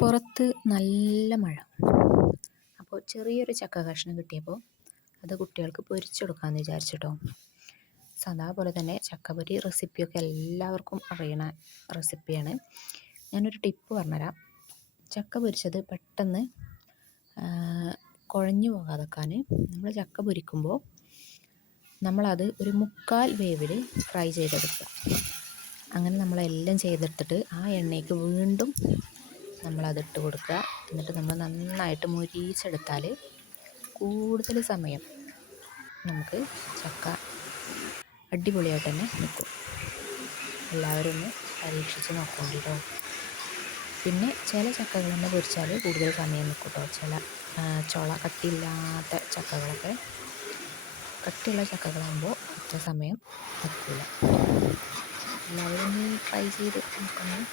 പുറത്ത് നല്ല മഴ. അപ്പോൾ ചെറിയൊരു ചക്ക കഷ്ണം കിട്ടിയപ്പോൾ അത് കുട്ടികൾക്ക് പൊരിച്ചെടുക്കാമെന്ന് വിചാരിച്ചിട്ടോ. സാധാ പോലെ തന്നെ ചക്കപ്പൊരി റെസിപ്പിയൊക്കെ എല്ലാവർക്കും അറിയണ റെസിപ്പിയാണ്. ഞാനൊരു ടിപ്പ് പറഞ്ഞുതരാം. ചക്ക പൊരിച്ചത് പെട്ടെന്ന് കുഴഞ്ഞു പോകാതെക്കാൻ നമ്മൾ ചക്ക പൊരിക്കുമ്പോൾ നമ്മളത് ഒരു 1/4 വേവിൽ ഫ്രൈ ചെയ്തെടുക്കുക. അങ്ങനെ നമ്മളെല്ലാം ചെയ്തെടുത്തിട്ട് ആ എണ്ണയ്ക്ക് വീണ്ടും നമ്മളതിട്ട് കൊടുക്കുക. എന്നിട്ട് നമ്മൾ നന്നായിട്ട് മുരിച്ചെടുത്താൽ കൂടുതൽ സമയം നമുക്ക് ചക്ക അടിപൊളിയായിട്ട് തന്നെ നിൽക്കും. എല്ലാവരും ഒന്ന് പരീക്ഷിച്ച് നോക്കേണ്ടിട്ടോ. പിന്നെ ചില ചക്കകൾ തന്നെ പൊരിച്ചാൽ കൂടുതൽ സമയം നിൽക്കും കേട്ടോ. ചില ചുള കട്ടിയില്ലാത്ത ചക്കകളൊക്കെ, കട്ടിയുള്ള ചക്കകളാകുമ്പോൾ അത്ര സമയം നിൽക്കില്ല. എല്ലാവരും ഒന്ന് ട്രൈ ചെയ്ത് നോക്കണം.